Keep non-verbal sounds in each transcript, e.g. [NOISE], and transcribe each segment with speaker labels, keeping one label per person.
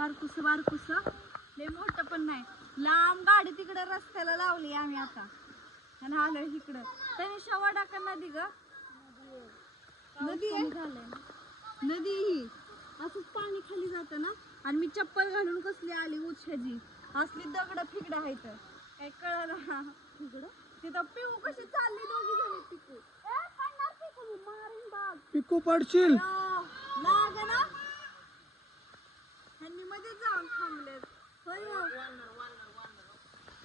Speaker 1: बारकुस बारकुस. लय मोठं पण नाही. लांब गाडी तिकडे रस्त्याला लावली आम्ही आता. आणि आलो इकडं. त्याने शवाडा का नदी ग. नदी आहे. नदी ही. असंच पाणी खाली जातं ना? आणि मी चप्पल घालून कसली आली उच्छाची असली दगड फिगड आहेत. काय कळलं तिथं पिऊ कशी चालली दोघी जणी पिकू मारीन बाग.
Speaker 2: पिकू पडशील
Speaker 1: लाग ना ह्यांनी मध्ये जाऊन थांबलेत होय हो.
Speaker 2: होय हो.
Speaker 1: हो, हो.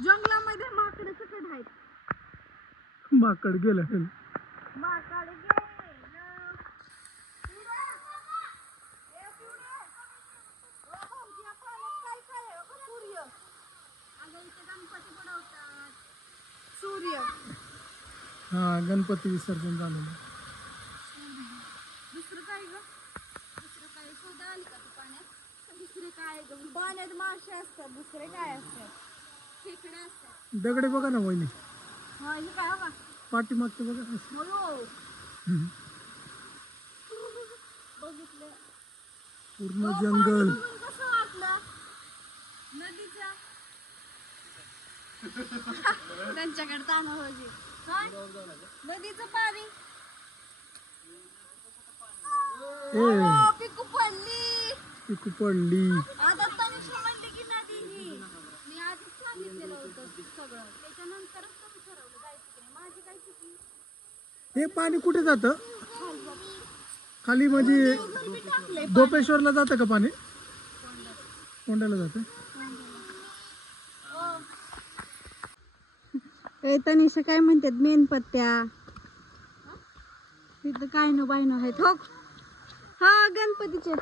Speaker 1: जंगलामध्ये माकडे सकट आहेत.
Speaker 2: माकड गेलं.
Speaker 1: माकड सूर्य
Speaker 2: हा गणपती विसर्जन झालेलं
Speaker 1: दुसरं काय ग दुसरं काय शोधा आली का तू पाण्यात दुसरे काय ग? पाण्यात मासे असतात दुसरे काय असतात? खेकडे असतात.
Speaker 2: दगडे बघा ना वहिनी.
Speaker 1: हा हे काय
Speaker 2: बघा. हम्म.
Speaker 1: बघितलं.
Speaker 2: पूर्ण जंगल
Speaker 1: पाणी बघून कसं वाटलं? नदीच्या. [LAUGHS] त्यांच्याकडे ताना होती. काय? नदीचं पाणी.
Speaker 2: ए.
Speaker 1: हो, पिकू पडली.
Speaker 2: पिकू पडली.
Speaker 1: आता तनुषा म्हणली की नदी ही. मी आधीच सांगितलेलं होतं सगळं. त्याच्यानंतरच तुम्ही ठरवलं जायचं की नाही. माझी काय चुकी?
Speaker 2: हे पाणी कुठे जातं? खाली म्हणजे दोपेश्वरला जातं का पाणी? कोंडाला जातं?
Speaker 1: ए तनिषा काय म्हणतात? मेनपत्त्या तिथं काय न बाय न आहेत हो. हा गणपतीचे.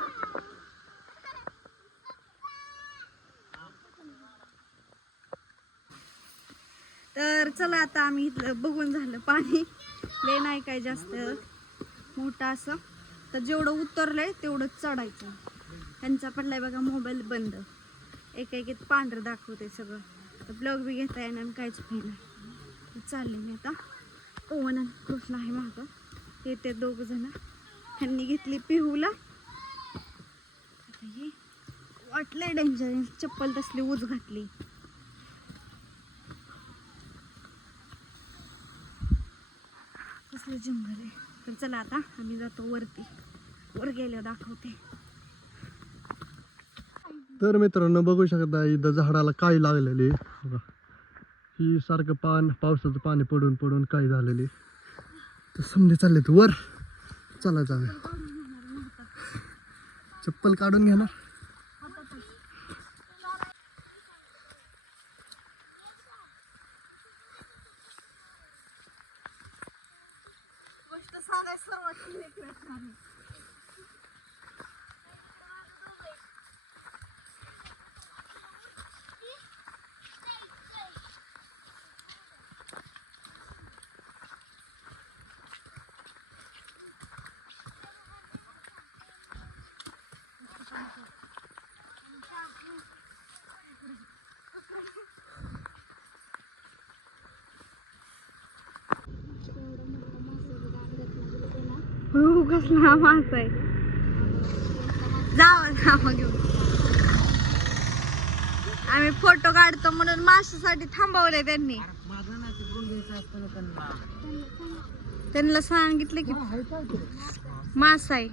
Speaker 1: तर चला आता आम्ही इथलं बघून झालं पाणी. ले नाही काय जास्त. मोठं असं. तर जेवढं उतरलंय तेवढं चढायचं. त्यांचा पडलाय बघा मोबाईल बंद. एक एक पांढरं दाखवते सगळं. तर ब्लॉग बी घेता येणार काहीच नाही. चालले मी आता. ओवन आणि कृष्ण आहे मागं. येते दोघ जण. ह्यांनी घेतली पिहूला. वाटलंय डेंजर चप्पल तसली उज घातली. असलं जंगल आहे. तर चला आता आम्ही जातो वरती. वर गेलो दाखवते.
Speaker 2: तर मित्रांनो बघू शकता इथं झाडाला काय लागलेली आहे. बघा. ही सारखं पान पावसाचं पाणी पडून पडून काय झालेली तर समजे तू वर. चला जाऊया. चप्पल काढून घेणार.
Speaker 1: सर्वात हो कसला मास आहे जावा जावा घेऊन. आम्ही फोटो काढतो म्हणून माशासाठी थांबवले त्यांनी. त्यांना. सांगितलं की मास आहे?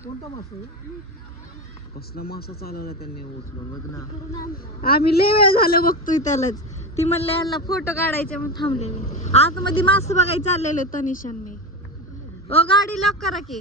Speaker 3: कसला मासा चालवला त्यांनी उचलून? बघ ना.
Speaker 1: आम्ही लय वेळ झालं बघतोय त्यालाच. ती म्हणले ह्याला फोटो काढायचे म्हणून थांबले मी आतमध्ये मासे बघायला चाललेले तनिशान मी ओ गाडी लॉक करा की.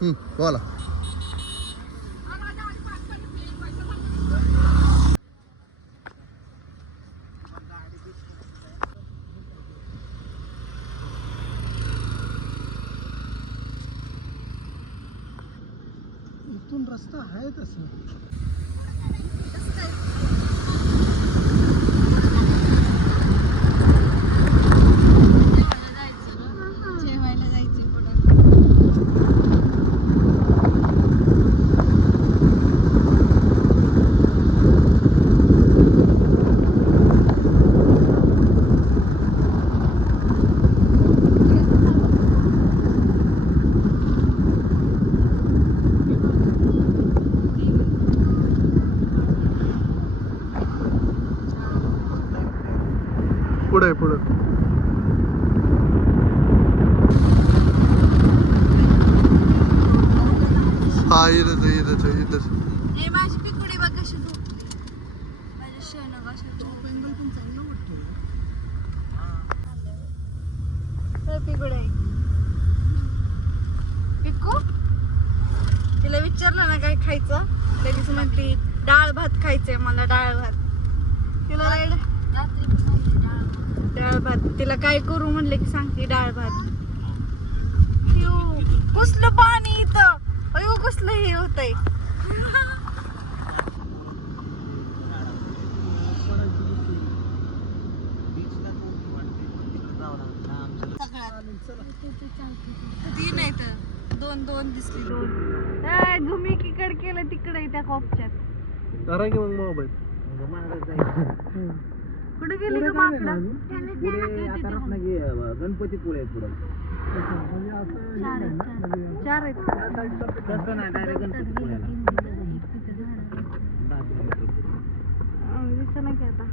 Speaker 2: हम्म, बोला. इथून रस्ता आहे तसं
Speaker 1: जेवायला जायचं पुढं
Speaker 2: पुढे पुढे. हा इथंच आहे, इथंच आहे, इथंच
Speaker 1: हे माझी पिकुडी बघ कशी झोपली माझ्या शेण कशा पिकुडे पिकू तिला विचारलं ना काय खायचं? लगेच म्हणते डाळ भात खायचंय मला डाळ भात तिला लय- डाळ भात. तिला काय करू म्हणले की सांगते डाळ भात. कसलं पाणी इथं. अयो कसलं हे तीन आहेत. दोन दोन दिसली. दोन. केलं तिकडे त्या कॉपच्यात.
Speaker 2: करा की मग मोबाईल.
Speaker 1: कुठे गेली का माकडा?
Speaker 3: पुढे आता रत्नागिरी अं, गणपतीपुळे आहे पुढे.
Speaker 1: चार आहेत,
Speaker 3: तसं नाही डायरेक्ट गणपतीपुळ्याला दहा किलोमीटर. पुढे
Speaker 1: अं, दिसेना की आता.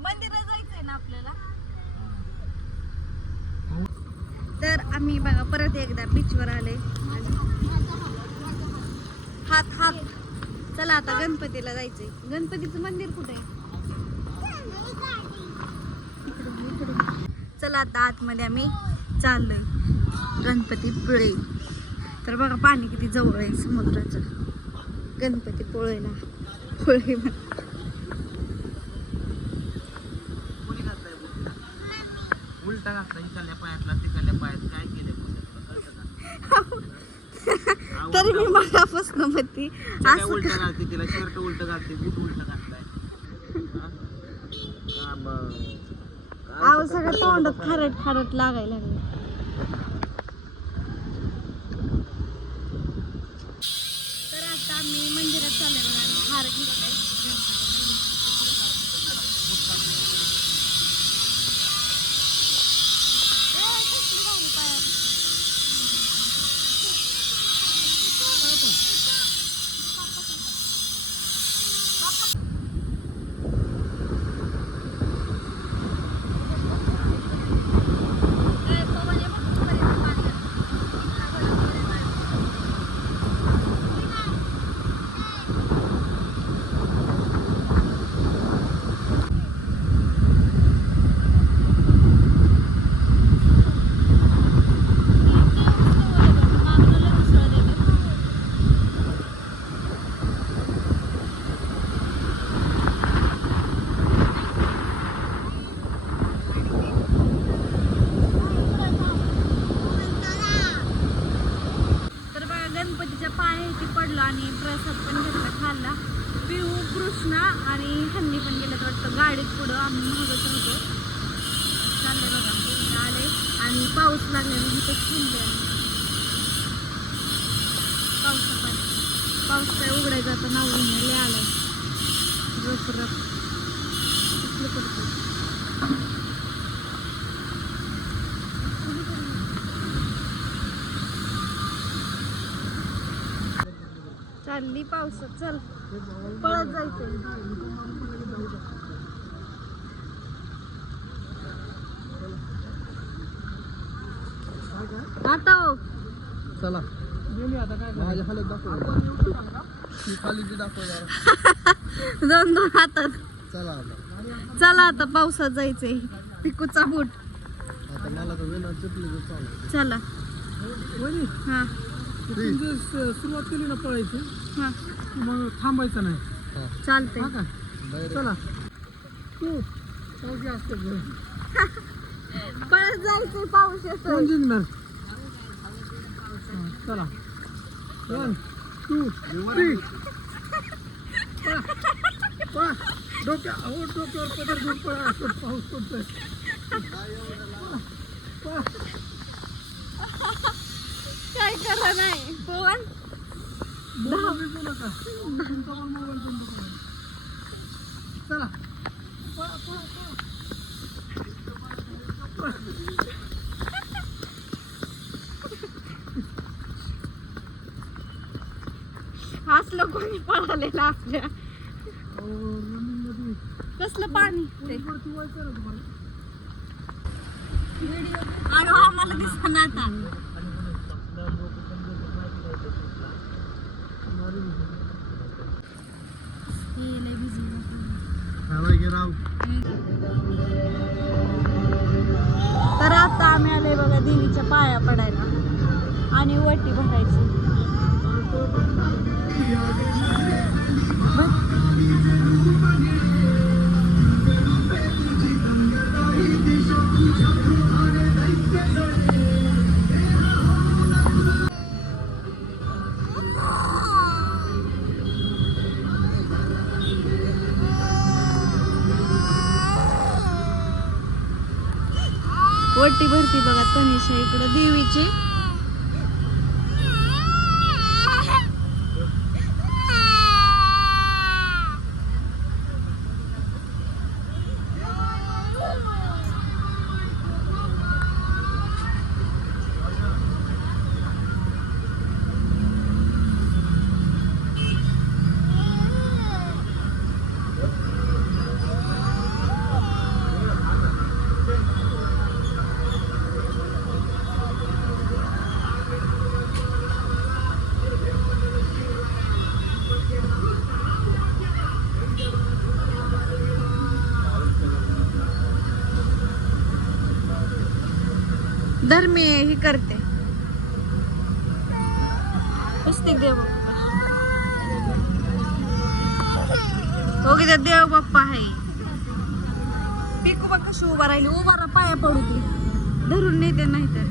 Speaker 1: मंदिरात जायचंय ना आपल्याला? तर आम्ही बघा परत एकदा बीचवर आले. हात हात. चला आता गणपतीला जायचंय. गणपतीचं मंदिर कुठे आहे? चला आता आतमध्ये आम्ही चाललोय. गणपतीपुळे तर बघा पाणी किती जवळ आहे समुद्राचं. पुळे
Speaker 3: कोणी घातलाय बुटला? उलटा घातला इकडल्या पायातला तिकडल्या पायात. काय केलं [LAUGHS]
Speaker 1: तरी मी मगापासून म्हणते असं
Speaker 3: उलट घालते तिला शर्ट उलट घालते बूट उलट घातलाय [LAUGHS]
Speaker 1: आव सगळं तोंडात खारट खारट लागायला लागलं. तर आता आम्ही मंदिरात चाललोय बघा हार घेतलाय तर बघा गणपतीच्या पाण्याची पडलो आणि प्रसाद पण घेतला खाल्ला पिऊ कृष्णा आणि हल्ली पण गेलं वाटतं गाडीत पुढं आम्ही मागत होतो चाललंय बघा इथं आले आणि पाऊस लागल्याने इथं थांबले पाऊस पाणी पाऊस काय उघडायचा आता नाव लय आलाय रफ रफ कुठलं पडतं चालली पावसात चल पळत जायचंय आता हो.
Speaker 2: चला. माझ्या हालत दाखव. [LAUGHS]
Speaker 1: दोन दोन हातात.
Speaker 2: चला आता.
Speaker 1: चला आता पावसात जायचंय. पिकूचा बूट
Speaker 2: आता मला तर विना चपलीचं चालू.
Speaker 1: चला हा.
Speaker 3: सुरुवात केली ना पळायची?
Speaker 1: हां.
Speaker 3: मग थांबायचं नाही.
Speaker 1: चालतंय.
Speaker 3: का. चला. तू चौकी असते [LAUGHS]
Speaker 1: पळत जायचंय पाऊस येतो
Speaker 3: जिंकणार? चला. One two three. डोक्या हो डोक्यावर पदर घेऊन असं पाऊस पडतोय.
Speaker 1: काय करा नाही.
Speaker 3: मोबाईल तुमचा पण मोबाईल बंद करा. चला. पळा पळा पळा
Speaker 1: असलं कोणी पळालेलं आपल्या कसलं पाणी? ते. आम्हाला दिसत ना आता. हे तर आता आम्ही आले बघा देवीच्या पाया पडायला आणि वटी भरायची. वटी भरती बघा तनिषा इकडं देवीची धर्मी ही करते. पुस्तक देव हो देव बाप्पा आहे. पिकू बघ कशी उभा राहिली उभा राहा पाया पडू ती धरून नेते नाही तर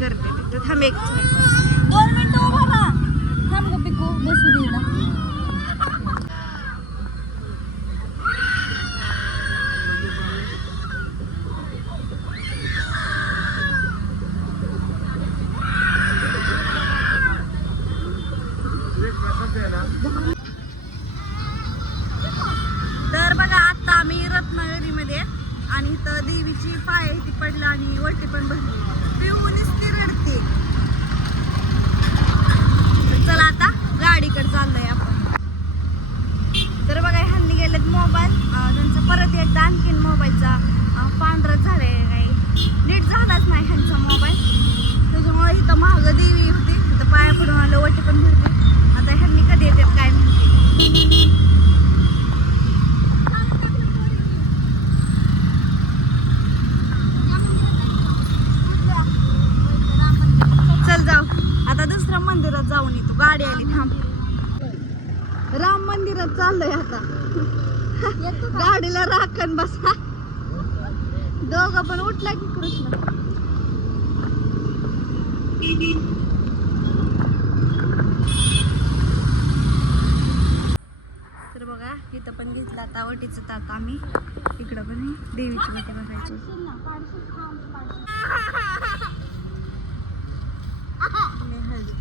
Speaker 1: करते. थांब एक दोन मिनिटं उभा राहा. थांब पिकू बसू दे ना तर बघा आता आम्ही रत्नागिरीमध्ये आणि इथं देवीची पाय ती पडला आणि वरती पण भरली पिऊनीच ती रडते तर चला आता गाडीकडे चाललोय आपण तर बघा ह्यांनी गेलेत मोबाईल त्यांचा परत एकदा आणखीन मोबाईलचा पांढरच झालाय काही. नीट झालाच नाही ह्यांचा मोबाईल त्याच्यामुळे इथं महाग देवी होती. इथं पाया पडून आलं वटी पण भरली. आता ह्यांनी कधी येतात काय माहिती. चल जाऊ. आता दुसऱ्या मंदिरात जाऊन येतो. गाडी आली थांब. राम मंदिरात चाललोय आता. गाडीला राखण बसा. दोघं पण उठला की कृष्ण. तर बघा इथं पण घेतला आता वटीचं ताट आम्ही. इकडं पण देवीची वटी बघायची हळदी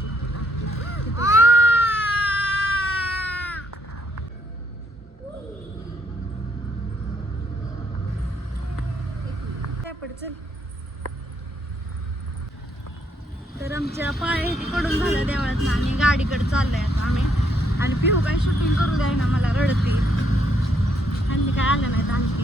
Speaker 1: पड चल. तर आमच्या पाय तिकडून झालं देवळात ना आणि गाडीकडे चाललोय आता आम्ही. आणि पिहू काय शूटिंग करू द्याय ना मला रडते हल्ली काय आलं नाही आणखी.